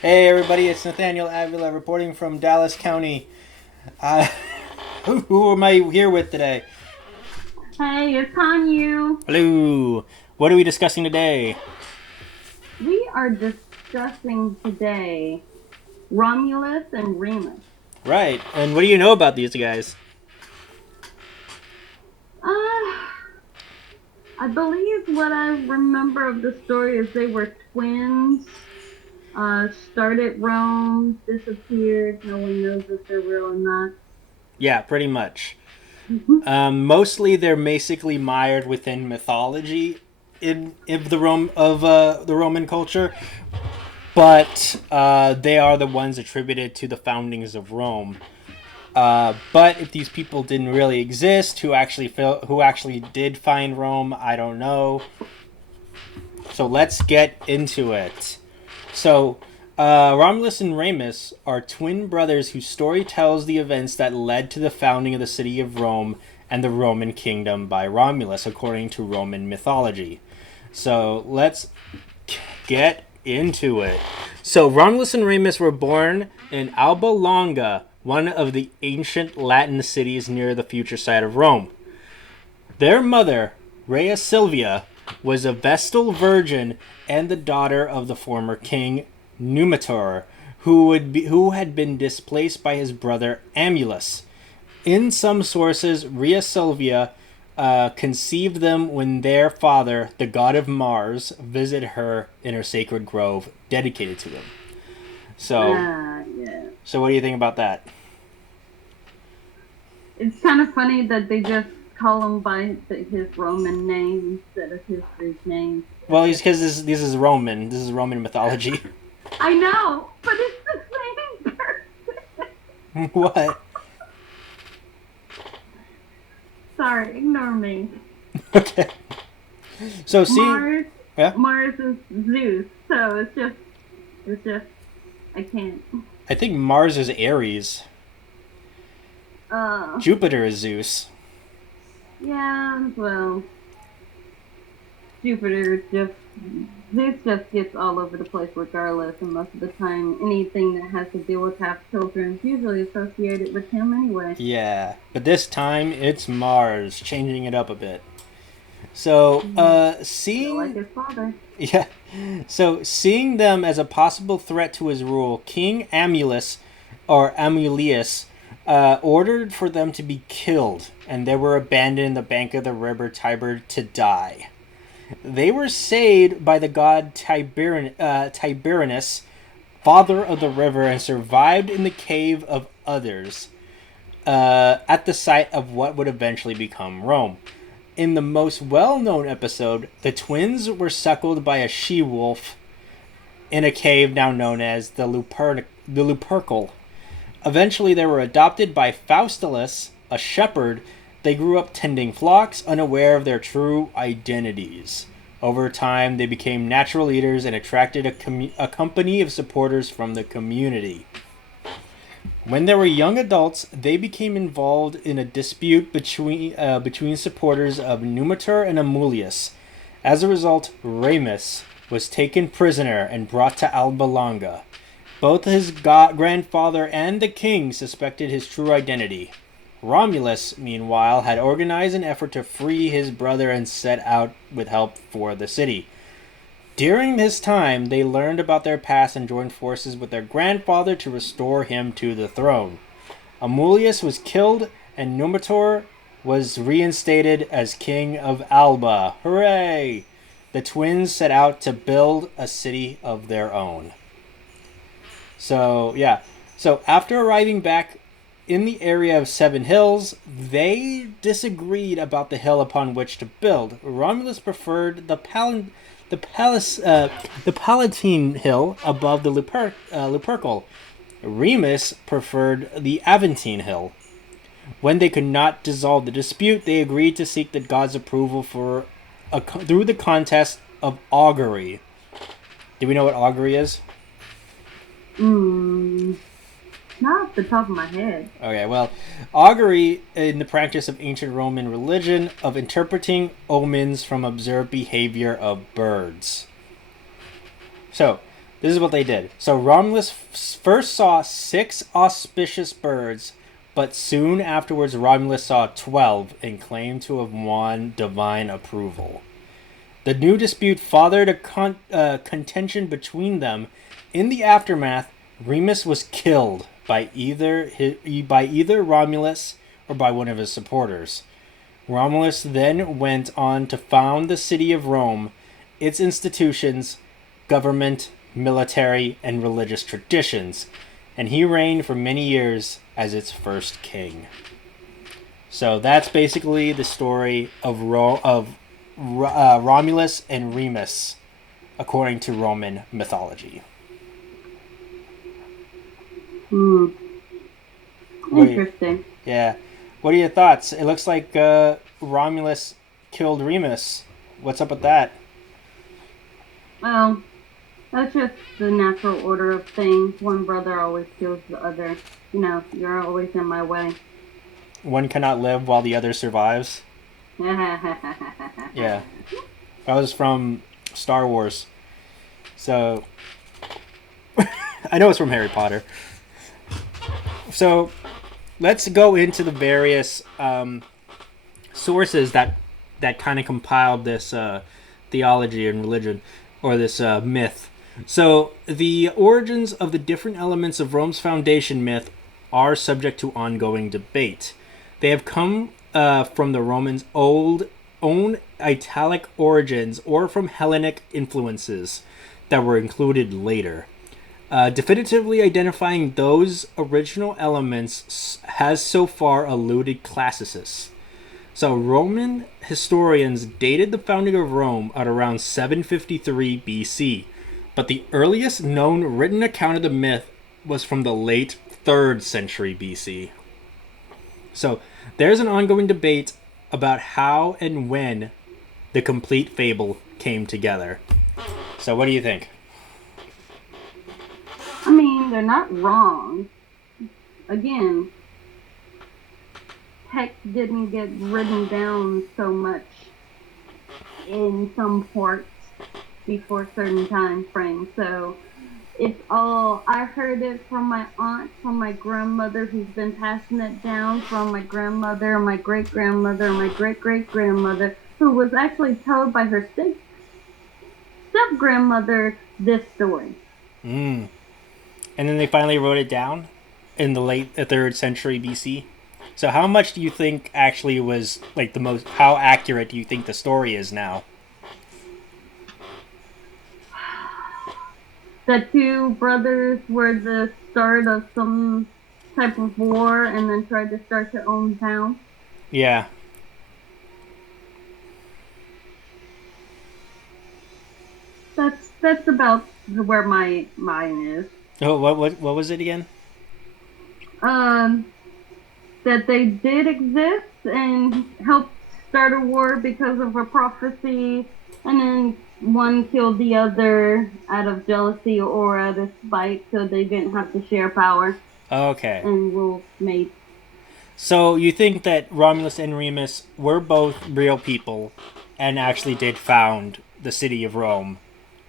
Hey everybody, it's Nathaniel Avila reporting from Dallas County. Uh, who am I here with today? Hey, it's you. Hello. What are we discussing today? We are discussing today Romulus and Remus. Right, and what do you know about these guys? Uh, I believe what I remember of the story is they were twins. Started Rome, disappeared. No one knows if they're real or not. Yeah, pretty much. Mostly, they're basically mired within mythology in the Roman culture, but they are the ones attributed to the foundings of Rome. But if these people didn't really exist, who actually did find Rome, I don't know. So let's get into it. So, Romulus and Remus are twin brothers whose story tells the events that led to the founding of the city of Rome and the Roman kingdom by Romulus, according to Roman mythology. So let's get into it. So Romulus and Remus were born in Alba Longa, one of the ancient Latin cities near the future site of Rome. Their mother, Rhea Silvia, was a Vestal virgin and the daughter of the former king Numitor, who had been displaced by his brother Amulius. In some sources, Rhea Silvia conceived them when their father, the god of Mars, visited her in her sacred grove dedicated to him. So, Yeah. so what do you think about that? It's kind of funny that they just call him by his Roman name instead of his Greek name. Well, it's because this is Roman. This is Roman mythology. I know, but it's the same person. What? Sorry, ignore me. Okay. So see, Mars, yeah, Mars is Zeus, so it's just, I can't. I think Mars is Aries. Uh, Jupiter is Zeus. yeah, well, Jupiter just, Zeus just gets all over the place regardless, and most of the time, anything that has to deal with half children is usually associated with him anyway. Yeah, but this time it's Mars, changing it up a bit. So, Feel like seeing his father. yeah, so seeing them as a possible threat to his rule, King Amulius or Amulius ordered for them to be killed, and they were abandoned in the bank of the river Tiber to die. They were saved by the god Tiberinus, father of the river, and survived in the cave of others at the site of what would eventually become Rome. In the most well known episode, the twins were suckled by a she wolf in a cave now known as the Lupercal. Eventually, they were adopted by Faustulus, a shepherd. They grew up tending flocks, unaware of their true identities. Over time, they became natural leaders and attracted a company of supporters from the community. When they were young adults, they became involved in a dispute between supporters of Numitor and Amulius. As a result, Remus was taken prisoner and brought to Alba Longa. Both his grandfather and the king suspected his true identity. Romulus, meanwhile, had organized an effort to free his brother and set out with help for the city. During this time, they learned about their past and joined forces with their grandfather to restore him to the throne. Amulius was killed, and Numitor was reinstated as king of Alba. Hooray! The twins set out to build a city of their own. So, yeah. So, after arriving back in the area of Seven Hills, they disagreed about the hill upon which to build. Romulus preferred the Palatine Hill above the Lupercal. Remus preferred the Aventine Hill. When they could not dissolve the dispute, they agreed to seek the god's approval through the contest of augury. Do we know what augury is? Hmm, not off the top of my head. Okay, well, augury in the practice of ancient Roman religion of interpreting omens from observed behavior of birds. So, This is what they did. So Romulus first saw 6 auspicious birds, but soon afterwards Romulus saw 12 and claimed to have won divine approval. The new dispute fathered a contention between them. In the aftermath, Remus was killed by either Romulus or by one of his supporters. Romulus then went on to found the city of Rome, its institutions, government, military, and religious traditions, and he reigned for many years as its first king. So that's basically the story of Romulus and Remus, according to Roman mythology. Interesting. Yeah. What are your thoughts? It looks like Romulus killed Remus. What's up with that? Well, that's just the natural order of things. One brother always kills the other. You know, you're always in my way. One cannot live while the other survives. Yeah. That was from Star Wars. So, I know it's from Harry Potter. So, let's go into the various sources that kind of compiled this theology and religion, or this myth. So, the origins of the different elements of Rome's foundation myth are subject to ongoing debate. They have come from the Romans' own Italic origins or from Hellenic influences that were included later. Definitively identifying those original elements has so far eluded classicists. So Roman historians dated the founding of Rome at around 753 BC, but the earliest known written account of the myth was from the late 3rd century BC. So there's an ongoing debate about how and when the complete fable came together. So what do you think? I mean, they're not wrong. Again, text didn't get written down so much in some parts before certain time frames. So it's all, I heard it from my aunt, from my grandmother, who's been passing it down from my grandmother, my great-grandmother, my great-great-grandmother, who was actually told by her step-grandmother this story. And then they finally wrote it down in the late 3rd century BC. So how much do you think actually was, like, the most, how accurate do you think the story is now? The 2 brothers were the start of some type of war and then tried to start their own town. Yeah. That's about where my mine is. Oh, what was it again? That they did exist and helped start a war because of a prophecy, and then one killed the other out of jealousy or out of spite, so they didn't have to share power. Okay. And rule mates. So you think that Romulus and Remus were both real people and actually did found the city of Rome,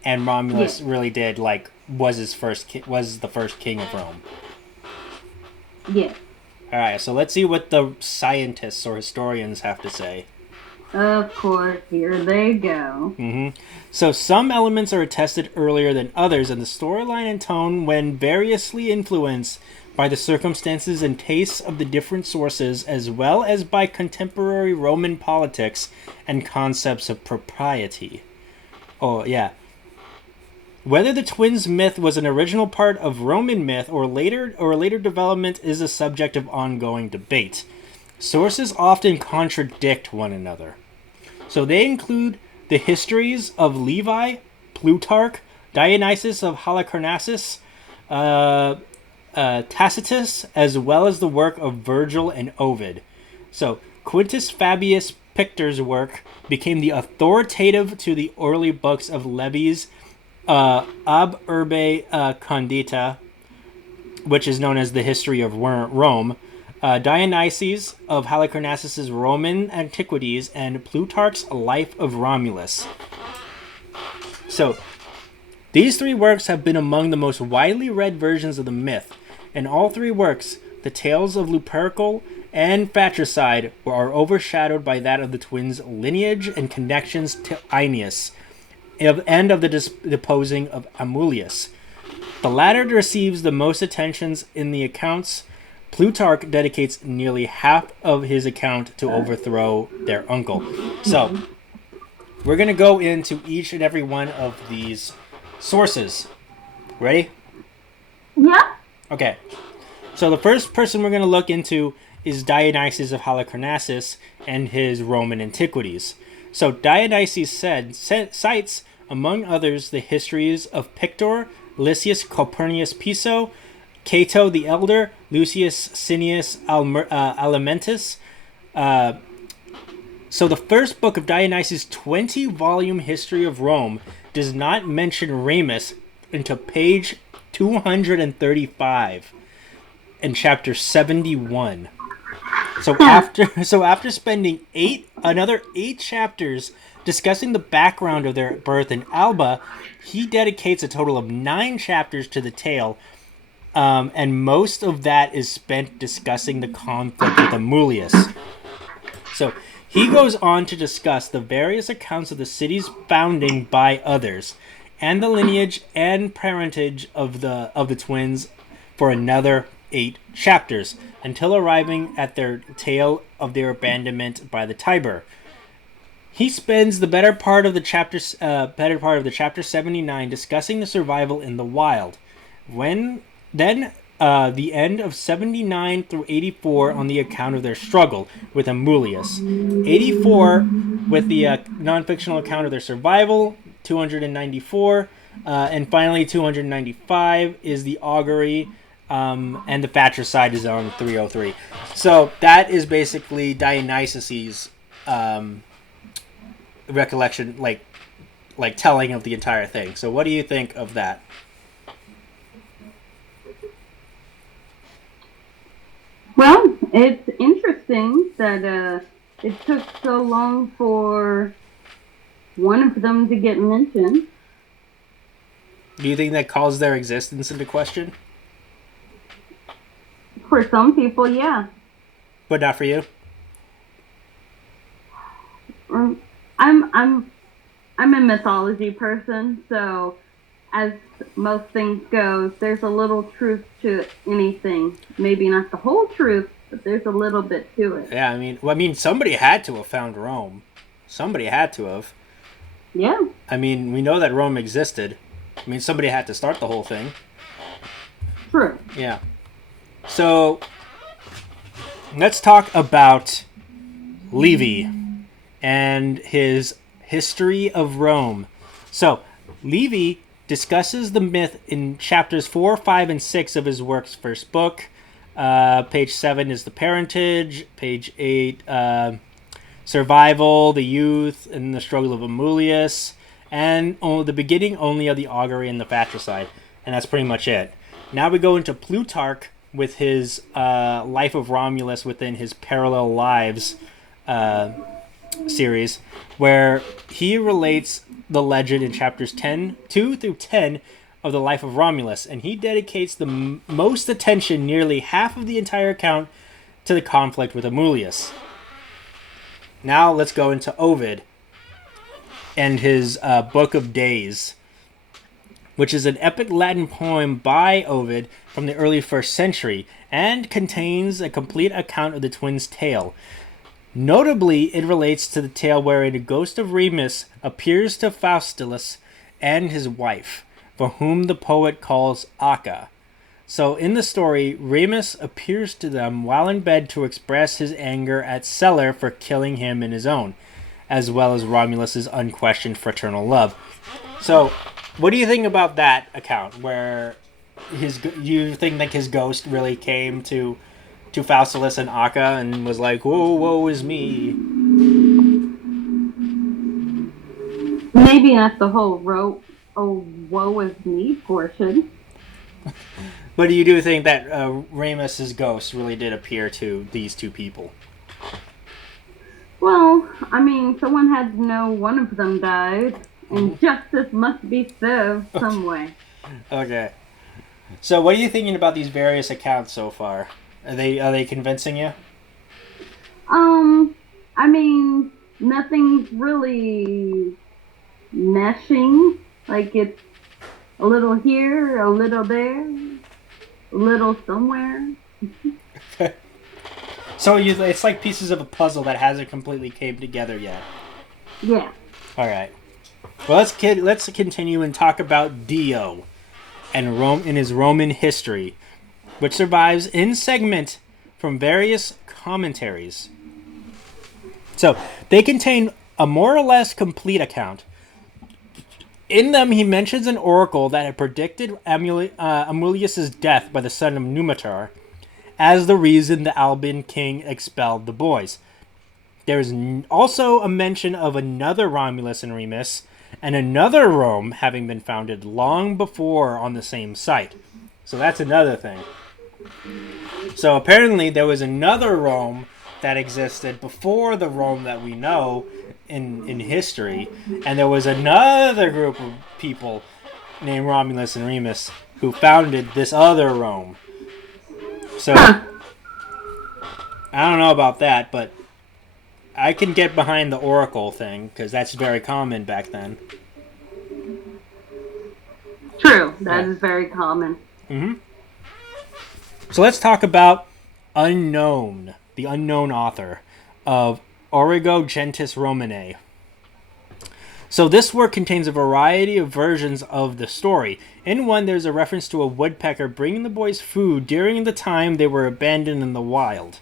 and Romulus really did, like, was the first king of Rome. Yes. All right, so let's see what the scientists or historians have to say. Of course, here they go. So some elements are attested earlier than others, and the storyline and tone, when variously influenced by the circumstances and tastes of the different sources, as well as by contemporary Roman politics and concepts of propriety. Oh, yeah. Whether the twins myth was an original part of Roman myth or later development is a subject of ongoing debate. Sources often contradict one another. So they include the histories of Livy, Plutarch, Dionysius of Halicarnassus, Tacitus, as well as the work of Virgil and Ovid. So Quintus Fabius Pictor's work became the authoritative to the early books of Levy's Ab Urbe Condita, which is known as the History of Rome, Dionysius of Halicarnassus' Roman Antiquities, and Plutarch's Life of Romulus. So, These three works have been among the most widely read versions of the myth. In all three works, the tales of Lupercal and fratricide are overshadowed by that of the twins' lineage and connections to Aeneas, and of the deposing of Amulius. The latter receives the most attentions in the accounts. Plutarch dedicates nearly half of his account to overthrow their uncle. So, we're going to go into each and every one of these sources. Ready? Yeah. Okay. So the first person we're going to look into is Dionysius of Halicarnassus and his Roman Antiquities. So Dionysius cites, among others, the histories of Pictor, Lysias Calpurnius Piso, Cato the Elder, Lucius Cineas Alimentus. So the first book of Dionysius' 20-volume history of Rome does not mention Remus until page 235 in chapter 71. So after spending another eight chapters discussing the background of their birth in Alba, he dedicates a total of 9 chapters to the tale, and most of that is spent discussing the conflict with Amulius. So he goes on to discuss the various accounts of the city's founding by others, and the lineage and parentage of the twins for another 8 chapters, until arriving at their tale of their abandonment by the Tiber. He spends the better part of the chapter 79 discussing the survival in the wild. The end of 79 through 84 on the account of their struggle with Amulius. 84 with the non-fictional account of their survival, 294, and finally 295 is the augury, and the fratricide is on 303. So that is basically Dionysius's recollection, like telling of the entire thing. So what do you think of that? Well, it's interesting that it took so long for one of them to get mentioned. Do you think that calls their existence into question? For some people, yeah. But not for you? I'm a mythology person, so as most things go, there's a little truth to anything. Maybe not the whole truth, but there's a little bit to it. Yeah, I mean, somebody had to have found Rome. Somebody had to have. Yeah. I mean, we know that Rome existed. I mean, somebody had to start the whole thing. True. Yeah. So, let's talk about Livy and his history of Rome. So, Livy discusses the myth in chapters 4, 5, and 6 of his work's first book. Page 7 is the parentage. Page 8, survival, the youth, and the struggle of Amulius. And the beginning only of the augury and the fratricide. And that's pretty much it. Now we go into Plutarch with his Life of Romulus within his Parallel Lives series, where he relates the legend in chapters 2 through 10 of the Life of Romulus, and he dedicates the most attention, nearly half of the entire account, to the conflict with Amulius. Now let's go into Ovid and his Book of Days, which is an epic Latin poem by Ovid from the early 1st century, and contains a complete account of the twins' tale. Notably, it relates to the tale wherein a ghost of Remus appears to Faustulus and his wife, for whom the poet calls Acca. So in the story, Remus appears to them while in bed to express his anger at Celer for killing him and his own, as well as Romulus's unquestioned fraternal love. So, what do you think about that account, where you think like his ghost really came to Faustulus and Acca and was like, "Whoa, woe is me"? Maybe not the whole woe is me portion. But do you think that Remus's ghost really did appear to these two people? Well, I mean, someone had to know one of them died. and justice must be served some way. Okay. So, what are you thinking about these various accounts so far? Are they convincing you? I mean, nothing's really meshing. Like it's a little here, a little there, a little somewhere. So it's like pieces of a puzzle that hasn't completely came together yet. Yeah. All right. Well, let's continue and talk about Dio and Rome in his Roman history, which survives in segment from various commentaries. So they contain a more or less complete account. In them, he mentions an oracle that had predicted Amulius' death by the son of Numitor as the reason the Alban king expelled the boys. There is also a mention of another Romulus and Remus and another Rome having been founded long before on the same site. So that's another thing. So apparently there was another Rome that existed before the Rome that we know in history, and there was another group of people named Romulus and Remus who founded this other Rome. So I don't know about that, but I can get behind the oracle thing because that's very common back then. True, that is very common. Mm-hmm. So let's talk about Unknown, the unknown author of Origo Gentis Romanae. So this work contains a variety of versions of the story. In one, there's a reference to a woodpecker bringing the boys food during the time they were abandoned in the wild.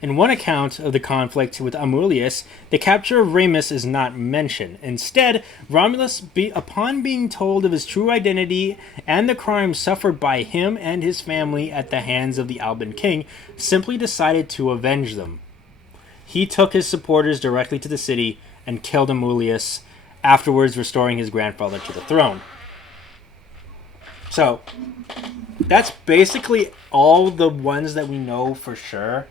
In one account of the conflict with Amulius, the capture of Remus is not mentioned. Instead, Romulus, upon being told of his true identity and the crimes suffered by him and his family at the hands of the Alban king, simply decided to avenge them. He took his supporters directly to the city and killed Amulius, afterwards restoring his grandfather to the throne. So, that's basically all the ones that we know for sure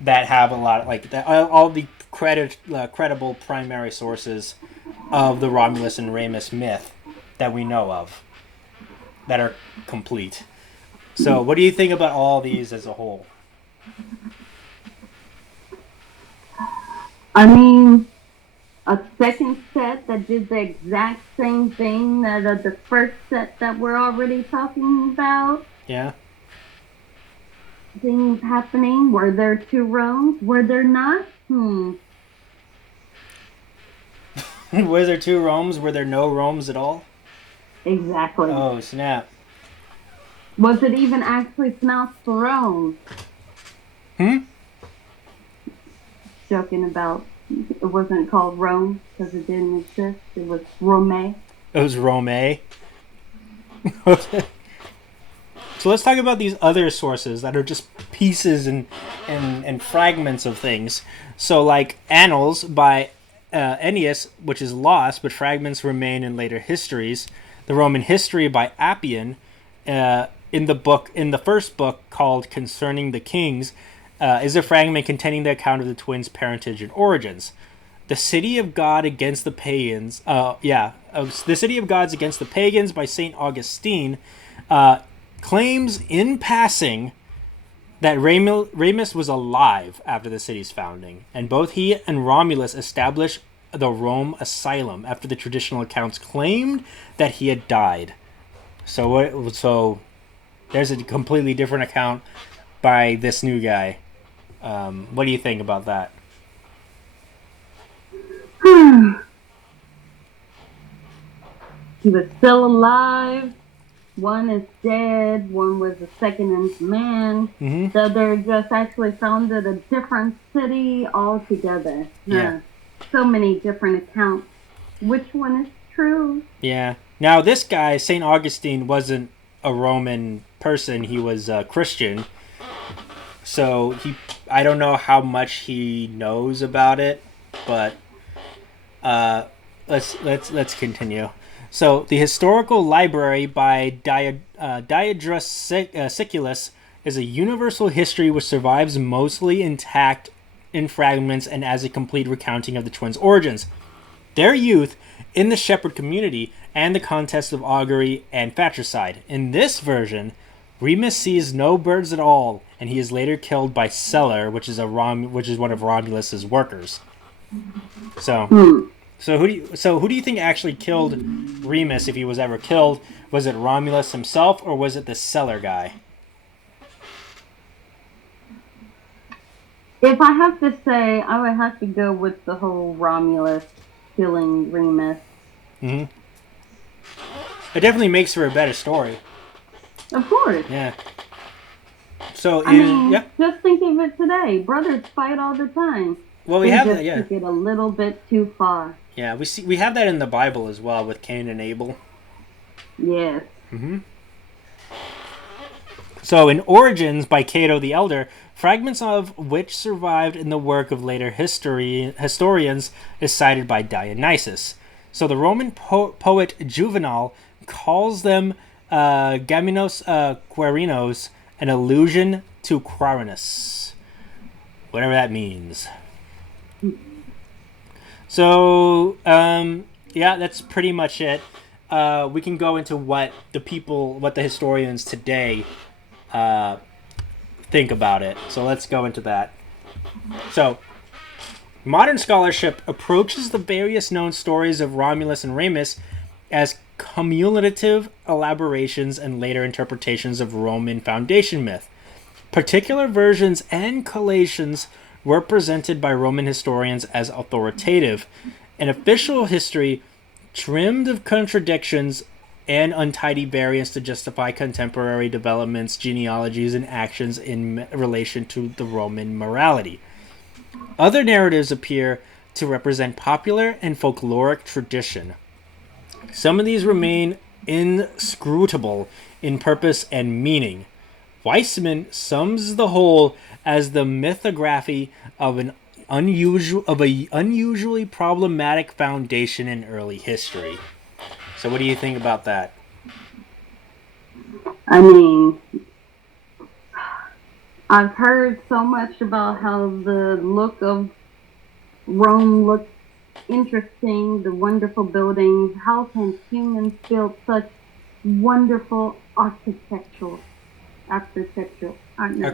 that have a lot of, like, all the credible primary sources of the Romulus and Remus myth that we know of that are complete. So, what do you think about all these as a whole? I mean, a second set that did the exact same thing that the first set that we're already talking about. Yeah. Things happening. Were there two Romes? Were there not? Were there two Romes? Were there no Romes at all? Exactly. Oh, snap. Was it even actually pronounced Rome? Joking about it wasn't called Rome because it didn't exist. It was Rome. It was Rome. Okay. So let's talk about these other sources that are just pieces and fragments of things. So like Annals by Ennius, which is lost, but fragments remain in later histories. The Roman History by Appian, in the first book called Concerning the Kings, is a fragment containing the account of the twins' parentage and origins. The City of God Against the Pagans, The City of Gods Against the Pagans by St. Augustine, claims in passing that Remus was alive after the city's founding, and both he and Romulus established the Rome Asylum after the traditional accounts claimed that he had died. So there's a completely different account by this new guy. What do you think about that? He was still alive. One is dead. One was a second in command. Mm-hmm. The other just actually founded a different city altogether. Yeah. So many different accounts. Which one is true? Yeah. Now, this guy, St. Augustine, wasn't a Roman person. He was a Christian. So I don't know how much he knows about it, but let's continue. So the Historical Library by Diodorus Siculus is a universal history which survives mostly intact in fragments and as a complete recounting of the twins' origins, their youth, in the shepherd community and the contest of augury and fratricide. In this version, Remus sees no birds at all, and he is later killed by Celer, which is one of Romulus's workers. So who do you think actually killed Remus if he was ever killed? Was it Romulus himself, or was it the Celer guy? If I have to say, I would have to go with the whole Romulus killing Remus. Mm-hmm. It definitely makes for a better story. Of course. Yeah. So just think of it today. Brothers fight all the time. Well, we have that. Yeah. Took it a little bit too far. Yeah, we have that in the Bible as well with Cain and Abel. Yes. Mm-hmm. So in Origins by Cato the Elder, fragments of which survived in the work of later historians is cited by Dionysius. So the Roman poet Juvenal calls them Gaminos Quirinos, an allusion to Quirinus, whatever that means. So, that's pretty much it. We can go into what the historians today think about it. So let's go into that. So, modern scholarship approaches the various known stories of Romulus and Remus as cumulative elaborations and later interpretations of Roman foundation myth. Particular versions and collations were presented by Roman historians as authoritative, and official history trimmed of contradictions and untidy variants to justify contemporary developments, genealogies, and actions in relation to the Roman morality. Other narratives appear to represent popular and folkloric tradition. Some of these remain inscrutable in purpose and meaning. Wiseman sums the whole as the mythography of an unusually problematic foundation in early history. So what do you think about that? I mean, I've heard so much about how the look of Rome looks interesting, the wonderful buildings. How can humans build such wonderful architecture? Architecture. Thank you.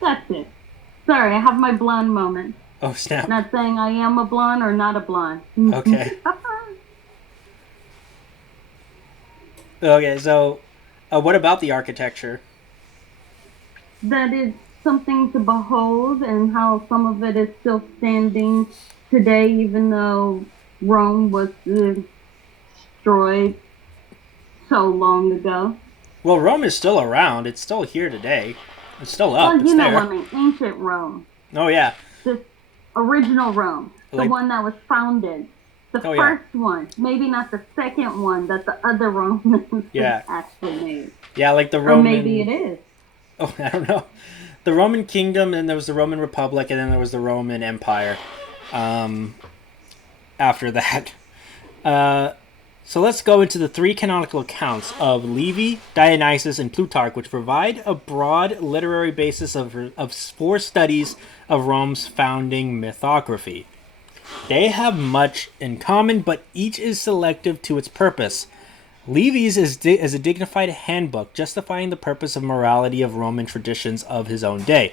That's it. Sorry, I have my blonde moment. Oh, snap. Not saying I am a blonde or not a blonde. Okay. Okay, so what about the architecture? That is something to behold, and how some of it is still standing today, even though Rome was destroyed so long ago. Well, Rome is still around. It's still here today. It's still up. Well, you know, I mean, ancient Rome. Oh, yeah. This original Rome. The one that was founded. The first one. Maybe not the second one that the other Romans actually made. Yeah, like the Roman... Or maybe it is. Oh, I don't know. The Roman Kingdom, and there was the Roman Republic, and then there was the Roman Empire after that. So let's go into the three canonical accounts of Livy, Dionysius, and Plutarch, which provide a broad literary basis of four studies of Rome's founding mythography. They have much in common, but each is selective to its purpose. Livy's is a dignified handbook justifying the purpose of morality of Roman traditions of his own day.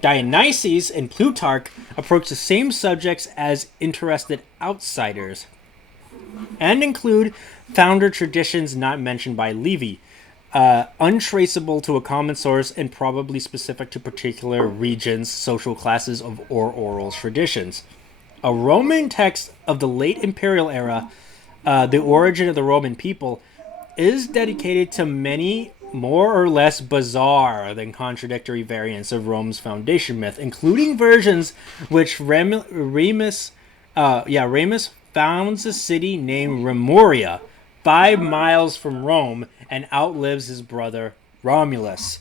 Dionysius and Plutarch approach the same subjects as interested outsiders, and include founder traditions not mentioned by Livy, untraceable to a common source and probably specific to particular regions, social classes, or oral traditions. A Roman text of the late imperial era, The Origin of the Roman People, is dedicated to many more or less bizarre than contradictory variants of Rome's foundation myth, including versions which Remus founds a city named Remuria, 5 miles from Rome, and outlives his brother Romulus.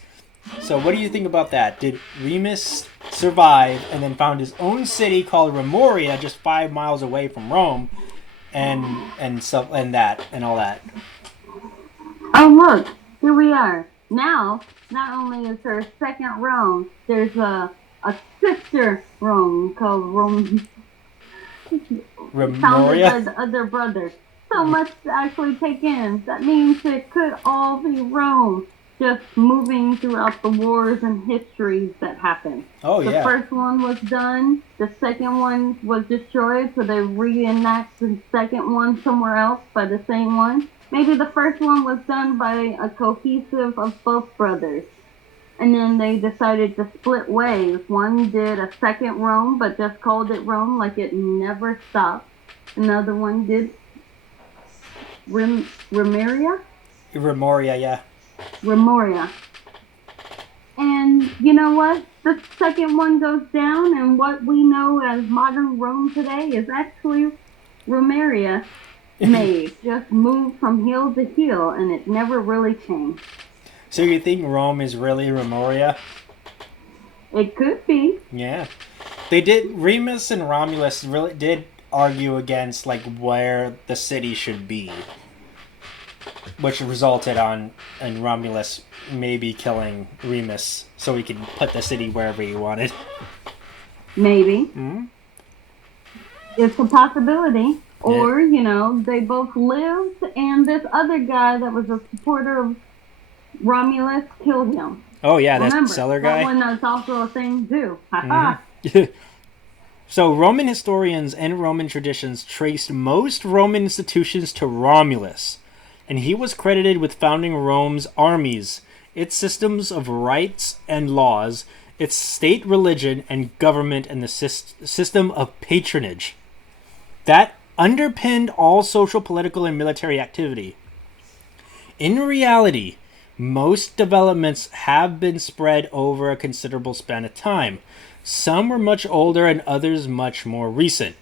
So what do you think about that? Did Remus survive and then found his own city called Remuria just 5 miles away from Rome, and all that? Oh, look, here we are. Now, not only is there a second Rome, there's a sister Rome called Rome. founded by Remoria? the other brother. So much to actually take in. That means it could all be Rome, just moving throughout the wars and histories that happened. Oh, The yeah. first one was done, the second one was destroyed, so they reenact the second one somewhere else by the same one. Maybe the first one was done by a cohesive of both brothers. And then they decided to split ways. One did a second Rome, but just called it Rome, like it never stopped. Another one did Remuria? Remoria, yeah. Remoria. And you know what? The second one goes down, and what we know as modern Rome today is actually Remuria made. Just moved from heel to heel, and it never really changed. So you think Rome is really Remoria? It could be. Yeah. They did, Remus and Romulus really did argue against, like, where the city should be. Which resulted in Romulus maybe killing Remus so he could put the city wherever he wanted. Maybe. Mm-hmm. It's a possibility. Or, you know, they both lived, and this other guy that was a supporter of Romulus killed him. Oh, yeah, Remember, that seller guy. That one is also a thing, too. Mm-hmm. So, Roman historians and Roman traditions traced most Roman institutions to Romulus, and he was credited with founding Rome's armies, its systems of rights and laws, its state religion and government, and the system of patronage that underpinned all social, political, and military activity. In reality, most developments have been spread over a considerable span of time. Some were much older and others much more recent.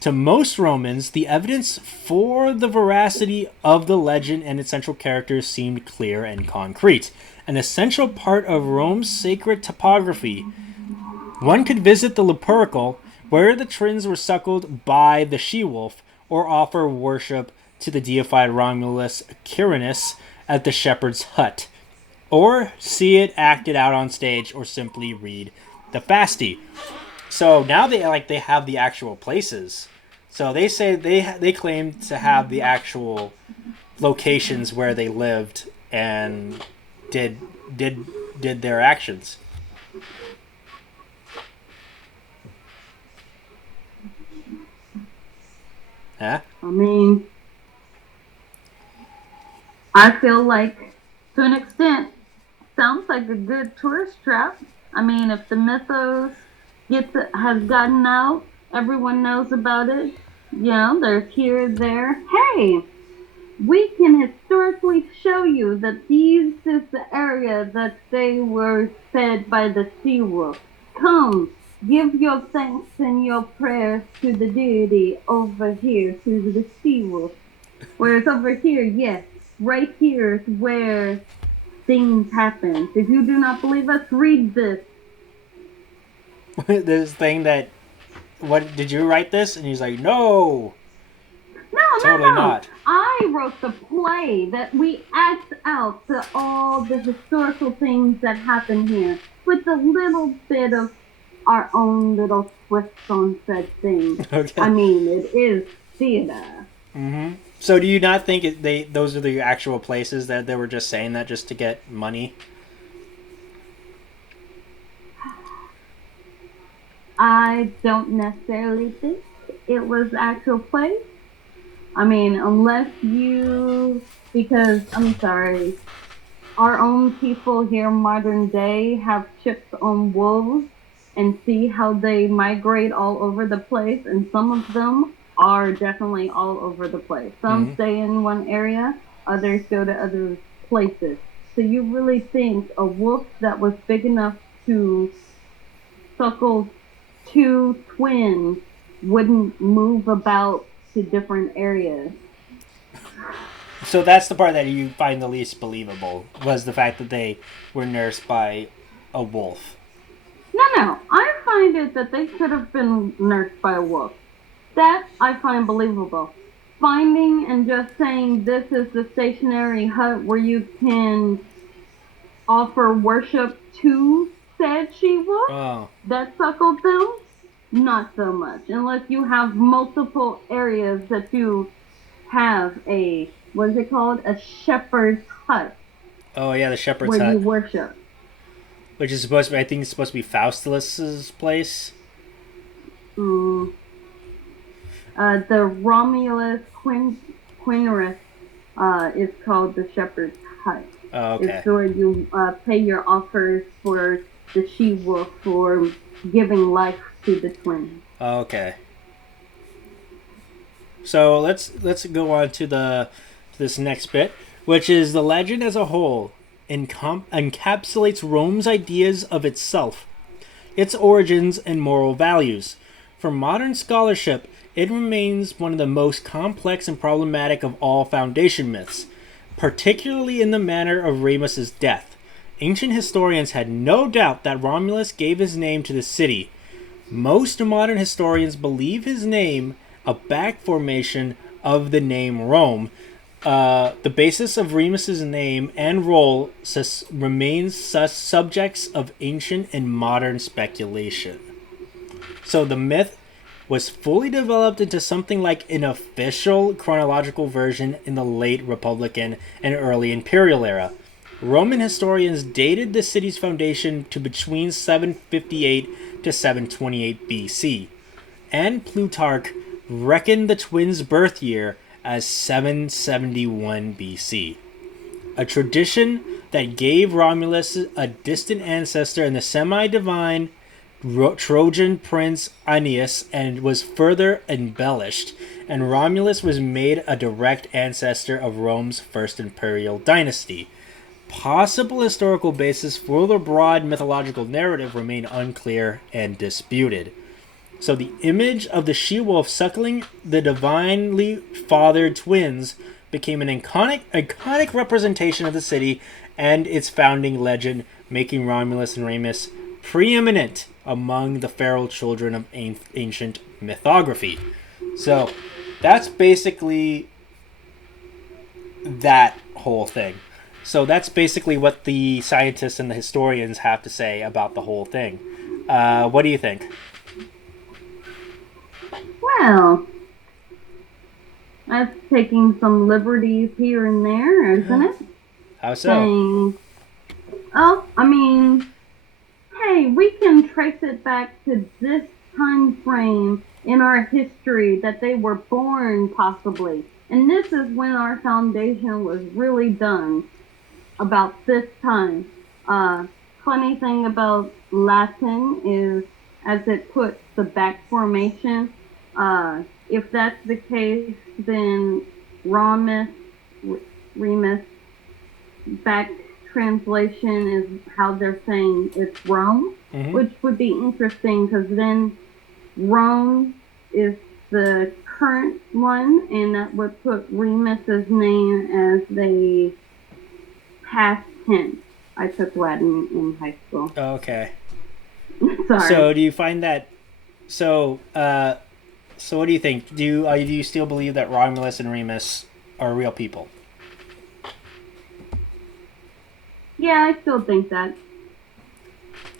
To most Romans, the evidence for the veracity of the legend and its central characters seemed clear and concrete, an essential part of Rome's sacred topography. One could visit the Lupercal, where the twins were suckled by the she-wolf, or offer worship to the deified Romulus Quirinus at the shepherd's hut, or see it acted out on stage, or simply read the Fasti. So now they have the actual places. So they say they claim to have the actual locations where they lived and did their actions. Huh? I mean, I feel like, to an extent, sounds like a good tourist trap. I mean, if the mythos has gotten out, everyone knows about it. You know, they're here, there. Hey, we can historically show you that this is the area that they were fed by the sea-wolf. Come, give your thanks and your prayers to the deity over here, to the sea-wolf. Whereas over here, yes, right here is where things happen. If you do not believe us, read this. This thing that, what did you write this? And he's like, no, totally No. not. I wrote the play that we act out to all the historical things that happen here with a little bit of our own little twist on said thing. Okay. I mean, it is theater. Mm-hmm. So do you not think those are the actual places that they were just saying that just to get money? I don't necessarily think it was actual play. I mean, unless because, I'm sorry, our own people here modern day have chips on wolves and see how they migrate all over the place, and some of them are definitely all over the place. Some stay in one area, others go to other places. So you really think a wolf that was big enough to suckle 2 twins wouldn't move about to different areas? So that's the part that you find the least believable, was the fact that they were nursed by a wolf. No. I find it that they could have been nursed by a wolf. That I find believable. Finding and just saying this is the stationary hut where you can offer worship to said she-wolf Oh. that suckled them, not so much. Unless you have multiple areas that you have a, what is it called? A shepherd's hut Oh yeah, the shepherd's where you hut, worship. which is supposed to be, I think it's supposed to be Faustulus's place. Mm, the Romulus Quinurus is called the shepherd's hut. Oh, okay. It's where you pay your offers for the she-wolf for giving life to the twins. Oh, okay. So let's go on to this next bit, which is the legend as a whole encapsulates Rome's ideas of itself, its origins, and moral values. For modern scholarship, it remains one of the most complex and problematic of all foundation myths, particularly in the manner of Remus's death. Ancient historians had no doubt that Romulus gave his name to the city. Most modern historians believe his name a back formation of the name Rome. The basis of Remus's name and role remains subjects of ancient and modern speculation. So the myth was fully developed into something like an official chronological version in the late Republican and early Imperial era. Roman historians dated the city's foundation to between 758 to 728 BC, and Plutarch reckoned the twins' birth year as 771 BC. A tradition that gave Romulus a distant ancestor in the semi-divine Trojan prince Aeneas and was further embellished, and Romulus was made a direct ancestor of Rome's first imperial dynasty. Possible historical basis for the broad mythological narrative remain unclear and disputed. So the image of the she-wolf suckling the divinely fathered twins became an iconic representation of the city and its founding legend, making Romulus and Remus preeminent among the feral children of ancient mythography. So that's basically that whole thing. So that's basically what the scientists and the historians have to say about the whole thing. What do you think? Well, that's taking some liberties here and there, isn't it? How so? Saying, oh, I mean, hey, we can trace it back to this time frame in our history that they were born, possibly. And this is when our foundation was really done, about this time. Funny thing about Latin is, as it puts the back formation, if that's the case, then Remus, back translation is how they're saying it's Rome, which would be interesting because then Rome is the current one, and that would put Remus's name as the past tense. I took Latin in high school. Okay. Sorry. So do you find that? So what do you think? Do you still believe that Romulus and Remus are real people? Yeah, I still think that.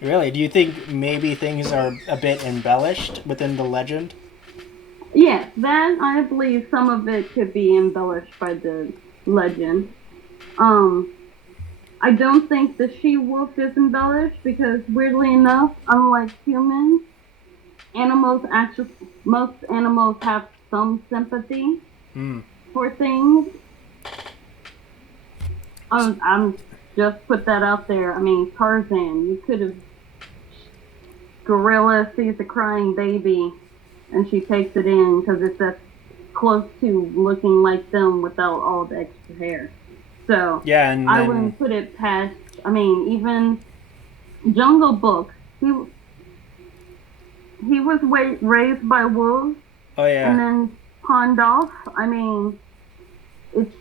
Really? Do you think maybe things are a bit embellished within the legend? Yes, that I believe some of it could be embellished by the legend. I don't think the she-wolf is embellished because, weirdly enough, unlike humans, most animals have some sympathy for things. I'm just put that out there. I mean, Tarzan, you could have. Gorilla sees a crying baby, and she takes it in because it's that close to looking like them without all the extra hair. So yeah, and I wouldn't put it past. I mean, even Jungle Book, he was raised by wolves. Oh yeah. And then pawned off. I mean, it's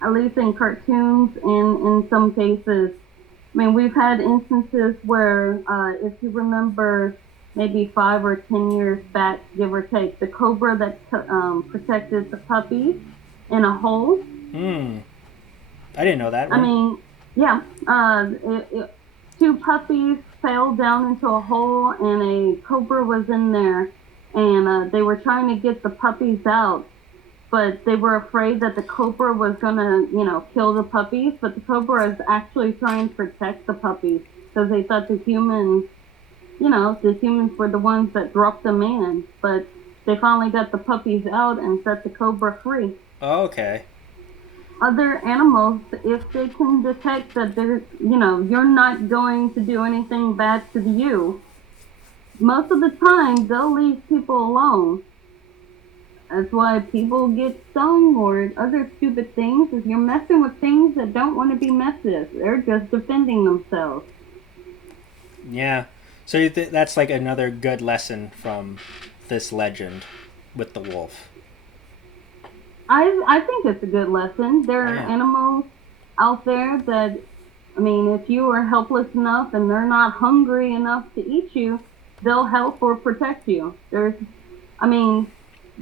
at least in cartoons and in some cases. I mean, we've had instances where, if you remember, maybe 5 or 10 years back, give or take, the cobra that protected the puppies in a hole. I didn't know that. I mean, yeah. 2 puppies fell down into a hole and a cobra was in there, and they were trying to get the puppies out, but they were afraid that the cobra was gonna, kill the puppies. But the cobra is actually trying to protect the puppies because they thought the humans were the ones that dropped them in. But they finally got the puppies out and set the cobra free. Oh, okay. Other animals, if they can detect that you're not going to do anything bad to you, most of the time they'll leave people alone. That's why people get stung or other stupid things, is you're messing with things that don't want to be messed with. They're just defending themselves. Yeah. So that's like another good lesson from this legend with the wolf. I think it's a good lesson. There are animals out there that, if you are helpless enough and they're not hungry enough to eat you, they'll help or protect you.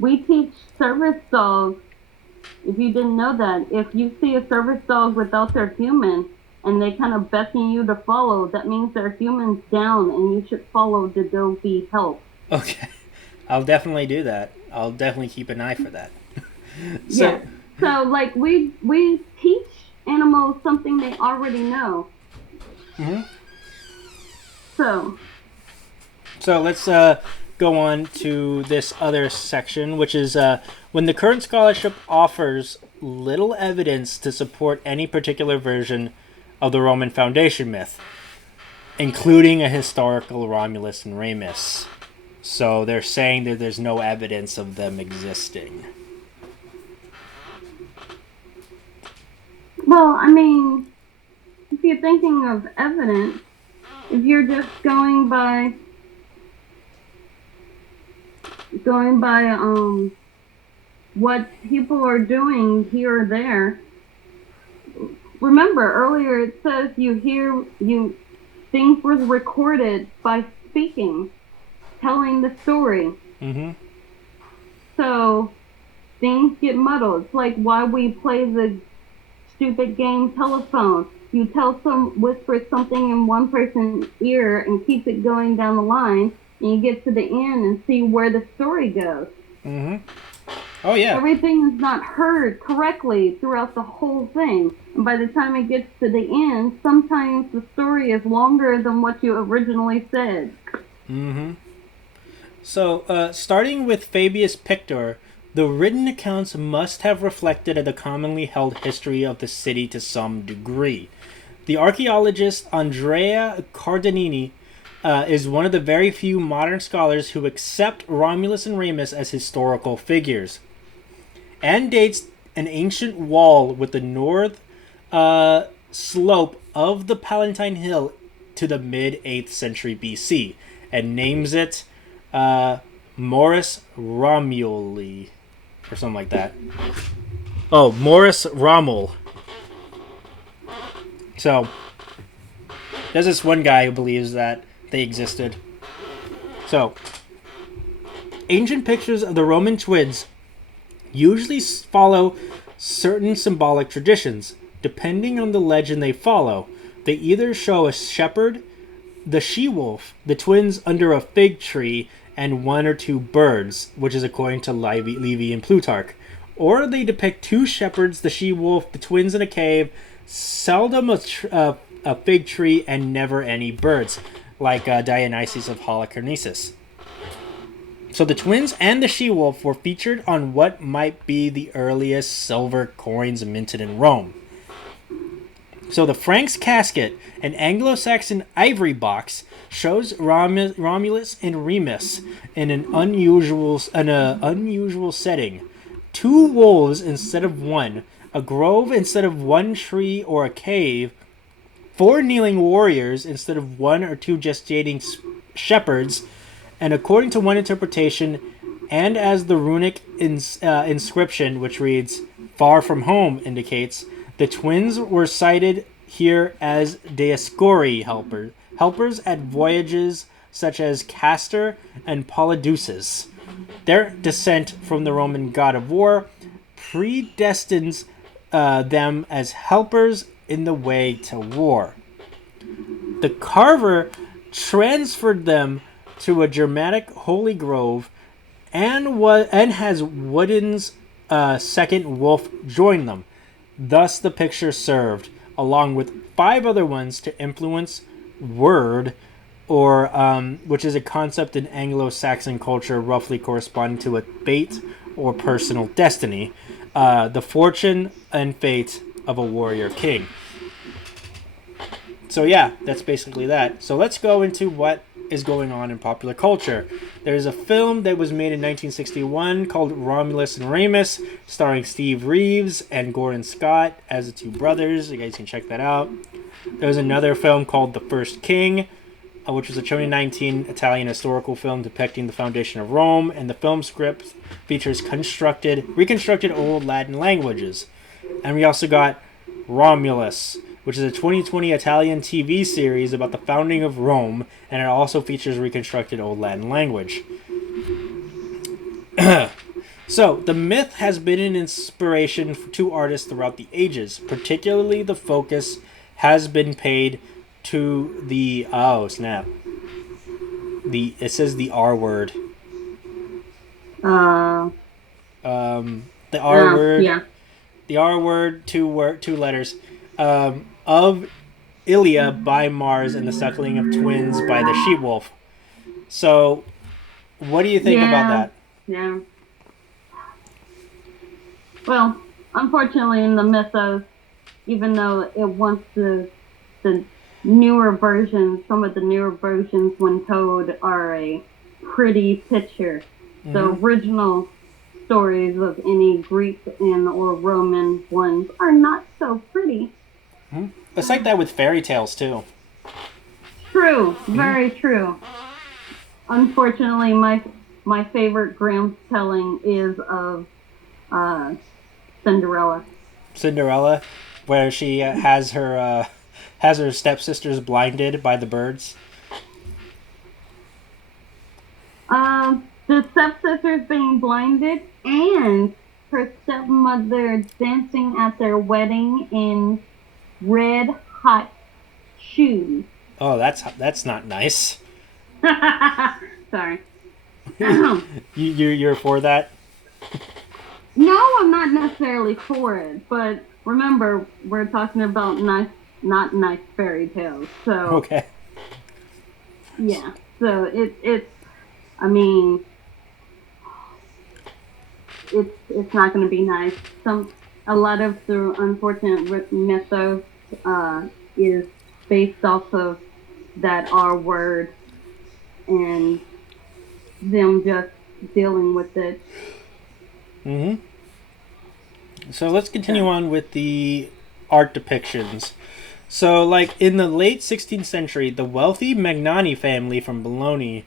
We teach service dogs, if you didn't know that, if you see a service dog without their human and they kind of beckon you to follow, that means their human's down and you should follow to go be help. Okay. I'll definitely do that. I'll definitely keep an eye for that. So we teach animals something they already know. Mm-hmm. So let's go on to this other section, which is when the current scholarship offers little evidence to support any particular version of the Roman foundation myth, including a historical Romulus and Remus. So they're saying that there's no evidence of them existing. Well, if you're thinking of evidence, if you're just going by what people are doing here or there. Remember earlier it says things was recorded by speaking, telling the story. Mm-hmm. So things get muddled. It's like why we play the stupid game telephone. You whisper something in one person's ear and keep it going down the line, and you get to the end and see where the story goes. Mm-hmm. Oh, yeah. Everything is not heard correctly throughout the whole thing. And by the time it gets to the end, sometimes the story is longer than what you originally said. Mm-hmm. So, starting with Fabius Pictor, the written accounts must have reflected the commonly held history of the city to some degree. The archaeologist Andrea Cardanini is one of the very few modern scholars who accept Romulus and Remus as historical figures, and dates an ancient wall with the north slope of the Palatine Hill to the mid-8th century BC, and names it Morris Romuli, or something like that. Oh, Morris Rommel. So, there's this one guy who believes that they existed. So, ancient pictures of the Roman twins usually follow certain symbolic traditions. Depending on the legend they follow, they either show a shepherd, the she-wolf, the twins under a fig tree, and one or two birds, which is according to Livy and Plutarch. Or they depict two shepherds, the she-wolf, the twins in a cave, seldom a fig tree, and never any birds, like Dionysius of Halicarnassus. So the twins and the she-wolf were featured on what might be the earliest silver coins minted in Rome. So the Frank's casket, an Anglo-Saxon ivory box, shows Romulus and Remus in an unusual setting. Two wolves instead of one, a grove instead of one tree or a cave, four kneeling warriors instead of one or two gestating shepherds, and according to one interpretation, and as the runic inscription, which reads, "Far from home," indicates, the twins were cited here as Dioscuri helpers at voyages such as Castor and Polydeuces. Their descent from the Roman god of war predestines them as helpers in the way to war. The carver transferred them to a Germanic holy grove, and has Wooden's second wolf join them. Thus, the picture served, along with 5 other ones, to influence word, or which is a concept in Anglo-Saxon culture roughly corresponding to a fate or personal destiny, the fortune and fate of a warrior king. So yeah, that's basically that. So let's go into what is going on in popular culture. There's a film that was made in 1961 called Romulus and Remus, starring Steve Reeves and Gordon Scott as the 2 brothers. You guys can check that out. There's another film called The First King, which was a 2019 Italian historical film depicting the foundation of Rome, and the film script features reconstructed old Latin languages. And we also got Romulus, which is a 2020 Italian TV series about the founding of Rome, and it also features reconstructed Old Latin language. So, the myth has been an inspiration to artists throughout the ages. Particularly, the focus has been paid to the... Oh, snap. It says the R word. The R word. Yeah. The R word, 2 letters. Of Ilia by Mars and the suckling of twins by the she-wolf. So, what do you think about that? Yeah. Well, unfortunately, in the mythos, even though it wants the newer versions, some of the newer versions, when told, are a pretty picture. The original stories of any Greek and or Roman ones are not so pretty. It's like that with fairy tales too. True, very true. Unfortunately, my favorite Grimm's telling is of Cinderella. Cinderella, where she has her stepsisters blinded by the birds. The stepsisters being blinded, and her stepmother dancing at their wedding in red hot shoes. Oh, that's not nice. Sorry. You're for that? No, I'm not necessarily for it, but remember, we're talking about not nice fairy tales. So okay. Yeah. So it's I mean, it's not going to be nice. A lot of the unfortunate mythos is based off of that R word and them just dealing with it. So let's continue on with the art depictions. So, like, in the late 16th century, the wealthy Magnani family from Bologna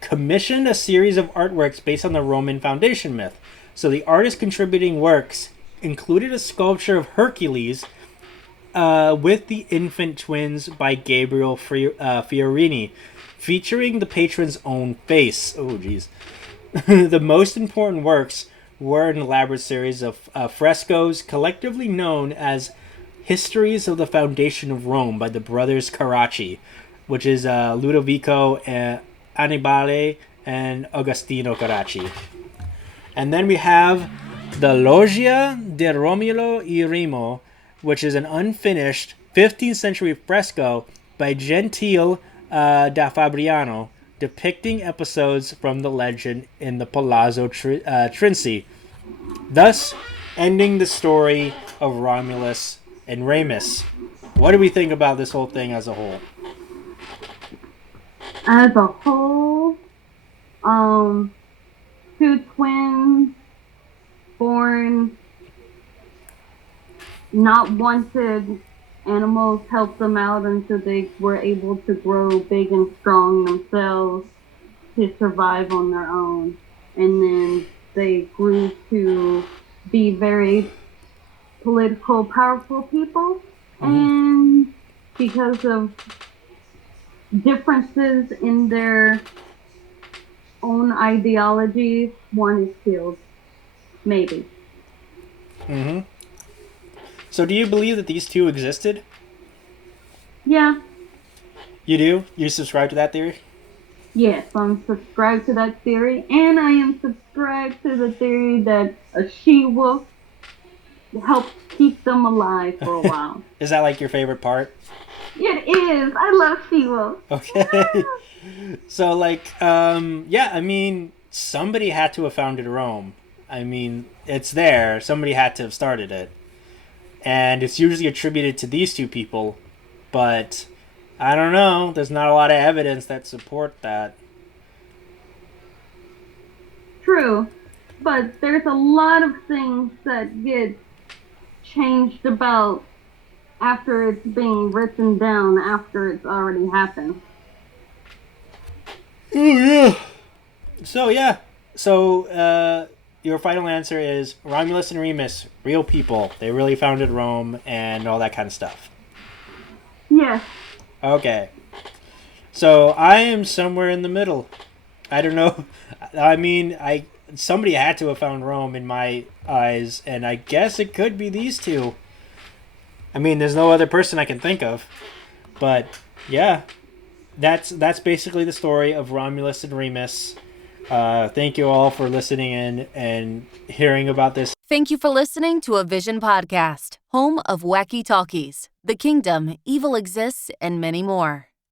commissioned a series of artworks based on the Roman foundation myth. So the artist contributing works included a sculpture of Hercules with the infant twins by Gabriel Fiorini, featuring the patron's own face. Oh, jeez. The most important works were an elaborate series of frescoes collectively known as Histories of the Foundation of Rome by the brothers Carracci, which is Ludovico Annibale and Agostino Carracci. And then we have the Loggia di Romulo e Remo, which is an unfinished 15th century fresco by Gentile da Fabriano, depicting episodes from the legend in the Palazzo Trinci, thus ending the story of Romulus and Remus. What do we think about this whole thing as a whole? As a whole, 2 twins born not wanted. Animals helped them out until they were able to grow big and strong themselves to survive on their own. And then they grew to be very political, powerful people. And because of differences in their own ideology, one is killed. Maybe. So do you believe that these 2 existed? Yeah. You do? You subscribe to that theory? Yes, I'm subscribed to that theory, and I am subscribed to the theory that a she-wolf helped keep them alive for a while. Is that like your favorite part? It is. I love she-wolves. Okay. So, like, yeah, I mean, somebody had to have founded Rome. I mean, it's there. Somebody had to have started it. And it's usually attributed to these two people. But, I don't know. There's not a lot of evidence that support that. True. But there's a lot of things that get changed about after it's being written down, after it's already happened. Oh, yeah. So, yeah. So, your final answer is Romulus and Remus, real people. They really founded Rome and all that kind of stuff. Yes. Okay. So, I am somewhere in the middle. I don't know. I mean, somebody had to have found Rome in my eyes, and I guess it could be these two. I mean, there's no other person I can think of. But, yeah. That's basically the story of Romulus and Remus. Thank you all for listening in and hearing about this. Thank you for listening to a Vision podcast, home of wacky talkies, the kingdom, evil exists, and many more.